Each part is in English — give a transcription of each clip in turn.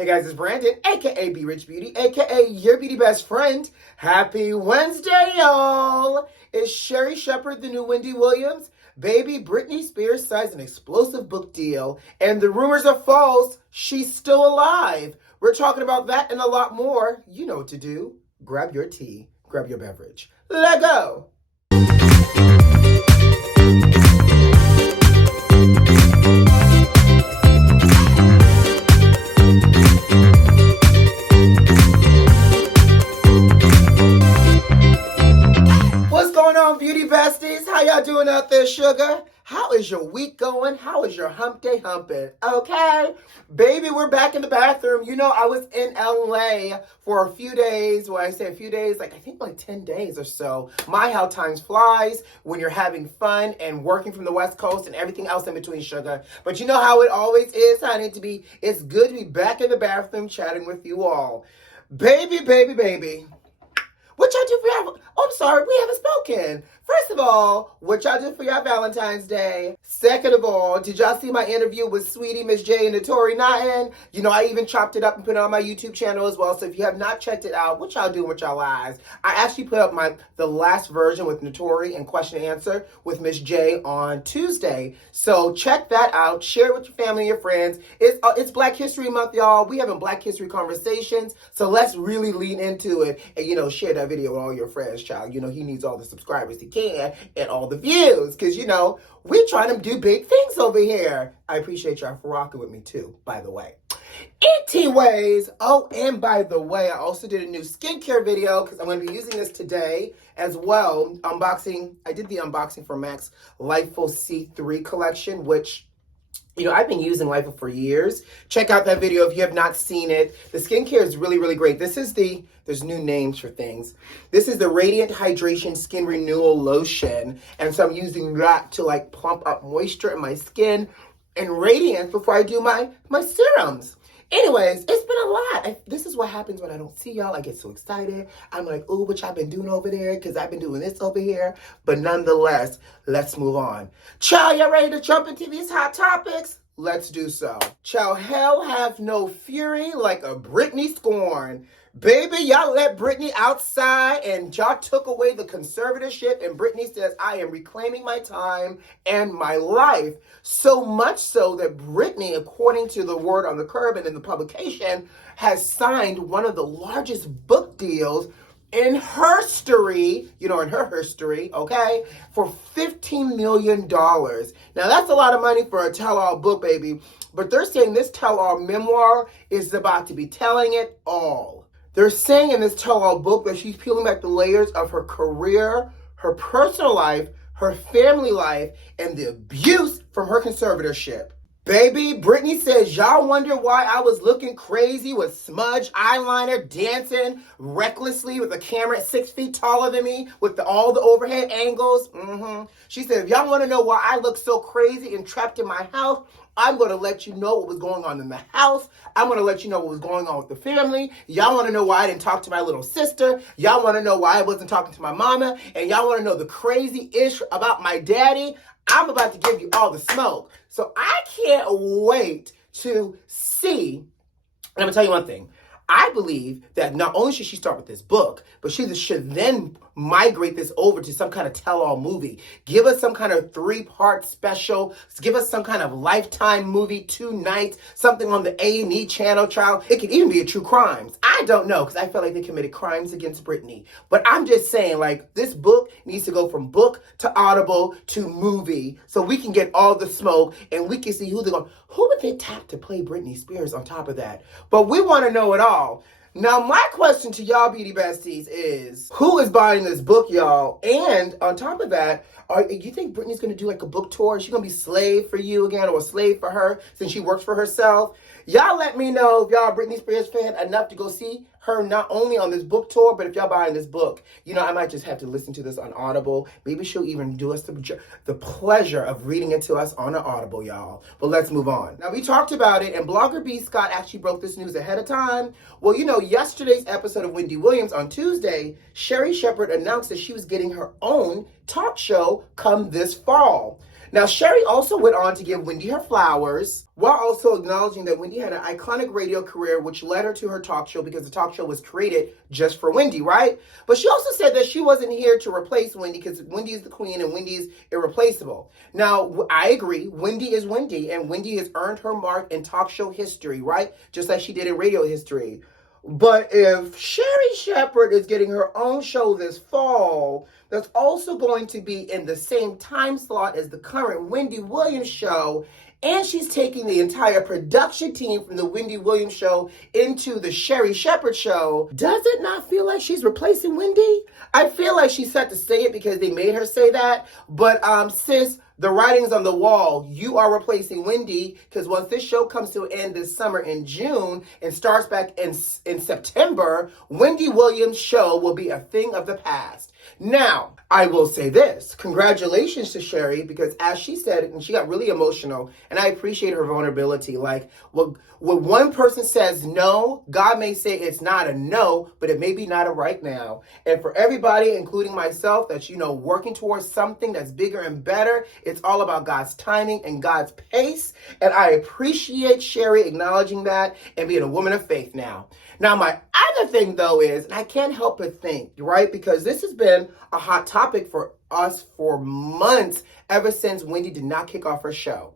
Hey guys, it's Brandon, aka B.Rich Beauty, aka your beauty best friend. Happy Wednesday, y'all! Is Sherri Shepherd the new Wendy Williams? Baby, Britney Spears signs an explosive book deal, and the rumors are false. She's still alive. We're talking about that and a lot more. You know what to do. Grab your tea, grab your beverage. Let go! Beauty besties, how y'all doing out there, sugar? How is your week going? How is your hump day humping? Okay, baby, we're back in the bathroom. You know, I was in LA for a few days. When I say a few days, I think 10 days or so. My, how time flies when you're having fun and working from the West Coast and everything else in between, sugar. But you know how it always is, honey, it's good to be back in the bathroom chatting with you all. Baby. What y'all do for y'all? Oh, I'm sorry, we haven't spoken. First of all, what y'all do for y'all Valentine's Day? Second of all, did y'all see my interview with Sweetie, Miss J, and Notori Nottin? You know, I even chopped it up and put it on my YouTube channel as well. So if you have not checked it out, what y'all doing with y'all lives? I actually put up the last version with Notori and question and answer with Miss J on Tuesday. So check that out. Share it with your family and your friends. It's Black History Month, y'all. We having Black History conversations. So let's really lean into it and, you know, share that video with all your friends, child. You know, he needs all the subscribers he can and all the views because, you know, we're trying to do big things over here. I appreciate y'all for rocking with me too, by the way. Anyways, oh, and by the way, I also did a new skincare video because I'm going to be using this today as well. I did the unboxing for MAC's Lightful C collection, which, you know, I've been using Lightful for years. Check out that video if you have not seen it. The skincare is really, really great. There's new names for things. This is the Radiant Hydration Skin Renewal Lotion. And so I'm using that to like plump up moisture in my skin and radiance before I do my serums. Anyways, it's been a lot. This is what happens when I don't see y'all. I get so excited. I'm like, ooh, what y'all been doing over there? Because I've been doing this over here. But nonetheless, let's move on. Child, y'all ready to jump into these hot topics? Let's do so. Child, hell have no fury like a Britney scorn. Baby, y'all let Britney outside and y'all took away the conservatorship and Britney says, I am reclaiming my time and my life. So much so that Britney, according to the word on the curb and in the publication, has signed one of the largest book deals in her history, okay, for $15 million. Now, that's a lot of money for a tell-all book, baby. But they're saying this tell-all memoir is about to be telling it all. They're saying in this tell-all book that she's peeling back the layers of her career, her personal life, her family life, and the abuse from her conservatorship. Baby, Britney says, y'all wonder why I was looking crazy with smudge eyeliner, dancing recklessly with a camera 6 feet taller than me with all the overhead angles. She said, if y'all want to know why I look so crazy and trapped in my house, I'm going to let you know what was going on in the house. I'm going to let you know what was going on with the family. Y'all want to know why I didn't talk to my little sister. Y'all want to know why I wasn't talking to my mama. And y'all want to know the crazy ish about my daddy. I'm about to give you all the smoke. So I can't wait to see. And I'm going to tell you one thing. I believe that not only should she start with this book, but she should then migrate this over to some kind of tell-all movie. Give us some kind of 3-part special. Give us some kind of Lifetime movie, 2 nights, something on the A&E channel, child. It could even be a true crimes. I don't know, because I feel like they committed crimes against Britney. But I'm just saying, like, this book needs to go from book to Audible to movie so we can get all the smoke and we can see who would they tap to play Britney Spears on top of that? But we want to know it all. Now, my question to y'all beauty besties is, who is buying this book, y'all? And on top of that, you think Britney's going to do like a book tour? Is she going to be slave for you again or a slave for her since she works for herself? Y'all let me know if y'all a Britney Spears fan enough to go see her not only on this book tour, but if y'all buying this book, you know, I might just have to listen to this on Audible. Maybe she'll even do us the pleasure of reading it to us on an Audible, y'all. But let's move on. Now, we talked about it, and Blogger B. Scott actually broke this news ahead of time. Well, you know, yesterday's episode of Wendy Williams on Tuesday, Sherri Shepherd announced that she was getting her own talk show come this fall. Now, Sherri also went on to give Wendy her flowers, while also acknowledging that Wendy had an iconic radio career, which led her to her talk show because the talk show was created just for Wendy, right? But she also said that she wasn't here to replace Wendy because Wendy is the queen and Wendy is irreplaceable. Now, I agree. Wendy is Wendy, and Wendy has earned her mark in talk show history, right? Just like she did in radio history. But if Sherri Shepherd is getting her own show this fall, that's also going to be in the same time slot as the current Wendy Williams show, and she's taking the entire production team from the Wendy Williams show into the Sherri Shepherd show, does it not feel like she's replacing Wendy? I feel like she's set to say it because they made her say that, but sis, the writing's on the wall. You are replacing Wendy because once this show comes to an end this summer in June and starts back in September, Wendy Williams' show will be a thing of the past. Now, I will say this. Congratulations to Sherri because as she said, and she got really emotional, and I appreciate her vulnerability. Like, when one person says no, God may say it's not a no, but it may be not a right now. And for everybody, including myself, that's, working towards something that's bigger and better, it's all about God's timing and God's pace. And I appreciate Sherri acknowledging that and being a woman of faith now. Now, my other thing, though, is, and I can't help but think, right, because this has been a hot topic for us for months, ever since Wendy did not kick off her show.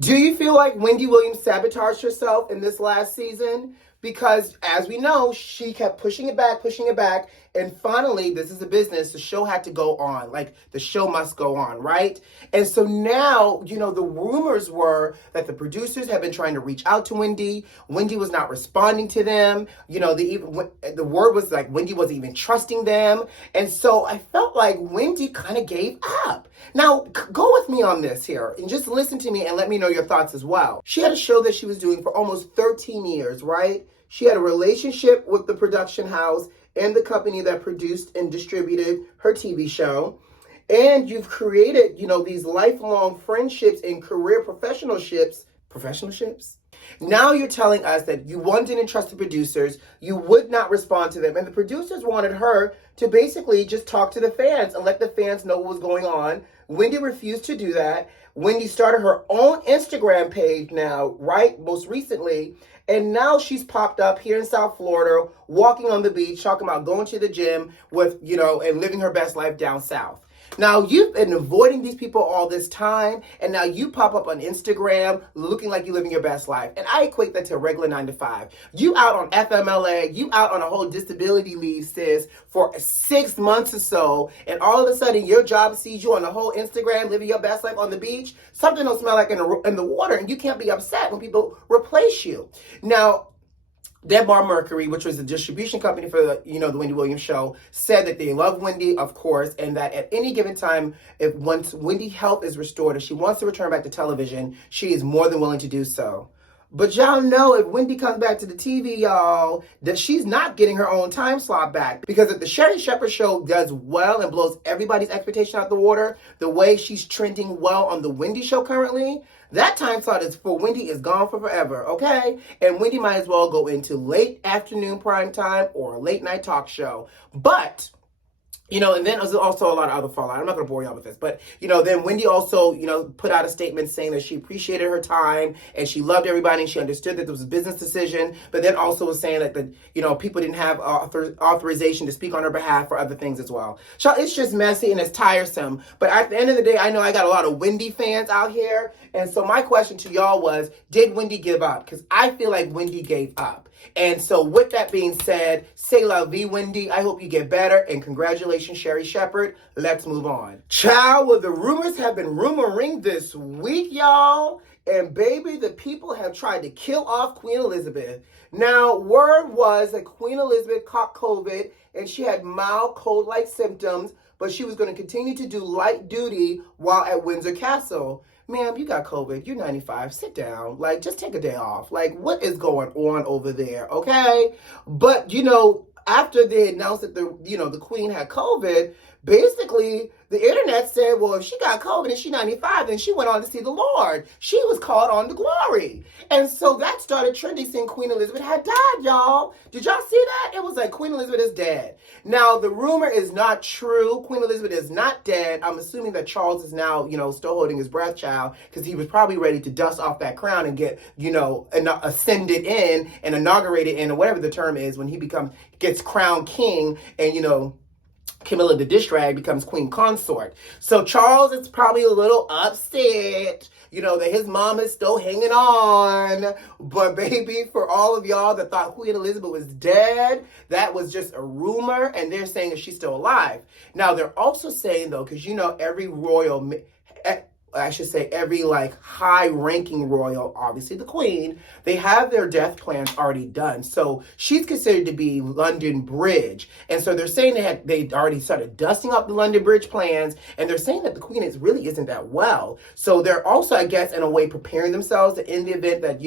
Do you feel like Wendy Williams sabotaged herself in this last season? Because, as we know, she kept pushing it back, and finally, this is a business, the show had to go on. Like, the show must go on, right? And so now, the rumors were that the producers have been trying to reach out to Wendy. Wendy was not responding to them. The word was like Wendy wasn't even trusting them. And so I felt like Wendy kind of gave up. Now, go with me on this here and just listen to me and let me know your thoughts as well. She had a show that she was doing for almost 13 years, right? She had a relationship with the production house and the company that produced and distributed her TV show. And you've created, these lifelong friendships and career professionalships. Now you're telling us that you, one, didn't trust the producers, you would not respond to them, and the producers wanted her to basically just talk to the fans and let the fans know what was going on. Wendy refused to do that. Wendy started her own Instagram page now, right, most recently, and now she's popped up here in South Florida, walking on the beach, talking about going to the gym with, and living her best life down south. Now, you've been avoiding these people all this time, and now you pop up on Instagram looking like you're living your best life. And I equate that to a regular 9-to-5. You out on FMLA, you out on a whole disability leave, sis, for 6 months or so, and all of a sudden your job sees you on the whole Instagram living your best life on the beach. Something don't smell like in the water, and you can't be upset when people replace you. Now, Bar Mercury, which was the distribution company for the Wendy Williams show, said that they love Wendy, of course, and that at any given time, once Wendy's health is restored, if she wants to return back to television, she is more than willing to do so. But y'all know if Wendy comes back to the TV, y'all, that she's not getting her own time slot back. Because if the Sherri Shepherd show does well and blows everybody's expectation out the water, the way she's trending well on the Wendy show currently, that time slot for Wendy is gone for forever, okay? And Wendy might as well go into late afternoon prime time or a late night talk show. But and then there's also a lot of other fallout. I'm not going to bore y'all with this, but, then Wendy also, put out a statement saying that she appreciated her time and she loved everybody and she understood that it was a business decision, but then also was saying that, people didn't have authorization to speak on her behalf for other things as well. So it's just messy and it's tiresome. But at the end of the day, I know I got a lot of Wendy fans out here. And so my question to y'all was, did Wendy give up? Because I feel like Wendy gave up. And so with that being said, say la vie, Wendy. I hope you get better. And congratulations, Sherri Shepherd. Let's move on. Child, well, the rumors have been rumoring this week, y'all. And baby, the people have tried to kill off Queen Elizabeth. Now, word was that Queen Elizabeth caught COVID and she had mild cold-like symptoms, but she was going to continue to do light duty while at Windsor Castle. Ma'am, you got COVID. You're 95. Sit down. Just take a day off. What is going on over there, okay? But, after they announced that the Queen had COVID, basically the internet said, well, if she got COVID and she's 95, then she went on to see the Lord. She was called on to glory. And so that started trending, saying Queen Elizabeth had died, y'all. Did y'all see that? It was like Queen Elizabeth is dead. Now, the rumor is not true. Queen Elizabeth is not dead. I'm assuming that Charles is now, still holding his breath, child, because he was probably ready to dust off that crown and get, ascended in and inaugurated in, or whatever the term is, when he gets crowned king and, Camilla the dish rag becomes queen consort. So Charles is probably a little upset, that his mom is still hanging on. But baby, for all of y'all that thought Queen Elizabeth was dead, that was just a rumor, and they're saying that she's still alive. Now, they're also saying, though, because every royal, I should say every high-ranking royal, obviously the queen, they have their death plans already done. So she's considered to be London Bridge. And so they're saying they already started dusting up the London Bridge plans, and they're saying that the queen really isn't that well. So they're also, I guess, in a way preparing themselves in the event that,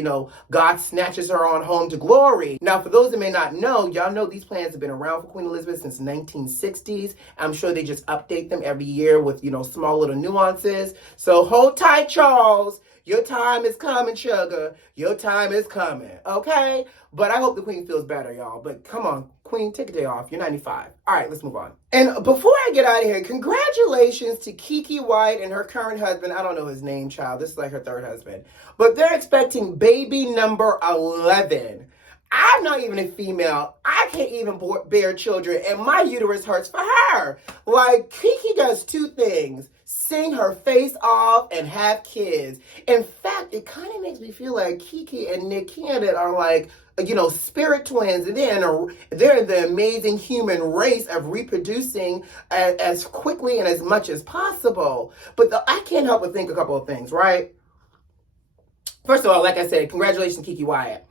God snatches her on home to glory. Now, for those that may not know, y'all know these plans have been around for Queen Elizabeth since the 1960s. I'm sure they just update them every year with, small little nuances. So hold tight, Charles. Your time is coming, sugar. Your time is coming, okay? But I hope the queen feels better, y'all. But come on, queen, take a day off. You're 95. All right, let's move on. And before I get out of here, congratulations to Keke White and her current husband. I don't know his name, child. This is like her third husband. But they're expecting baby number 11. I'm not even a female. I can't even bear children, and my uterus hurts for her. Keke does two things: sing her face off and have kids. In fact, it kind of makes me feel like Keke and Nick Cannon are spirit twins, and they're the amazing human race of reproducing as quickly and as much as possible. But I can't help but think a couple of things, right? First of all, like I said, congratulations, Keke Wyatt.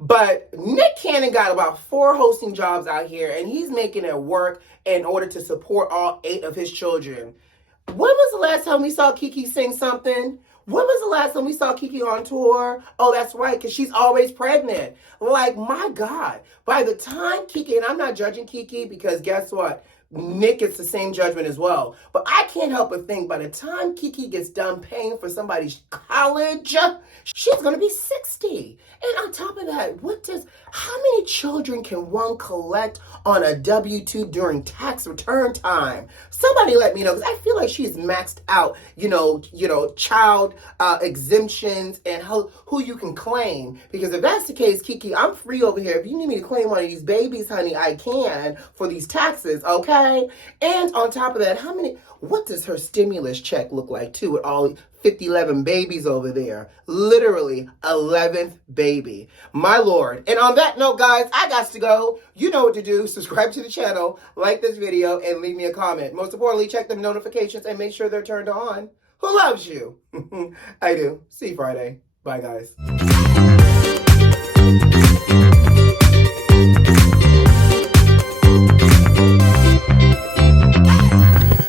But Nick Cannon got about 4 hosting jobs out here, and he's making it work in order to support all 8 of his children. When was the last time we saw Keke sing something? When was the last time we saw Keke on tour? Oh, that's right, because she's always pregnant. My God. By the time Keke, and I'm not judging Keke, because guess what? Nick gets the same judgment as well. But I can't help but think by the time Keke gets done paying for somebody's college, she's going to be 60. And on top of that, how many children can one collect on a W-2 during tax return time? Somebody let me know, because I feel like she's maxed out, child exemptions and who you can claim. Because if that's the case, Keke, I'm free over here. If you need me to claim one of these babies, honey, I can for these taxes, okay? And on top of that, what does her stimulus check look like, too, with all 11 babies over there? Literally, 11th baby. My Lord. And on that note, guys, I got to go. You know what to do. Subscribe to the channel, like this video, and leave me a comment. Most importantly, check the notifications and make sure they're turned on. Who loves you? I do. See you Friday. Bye, guys.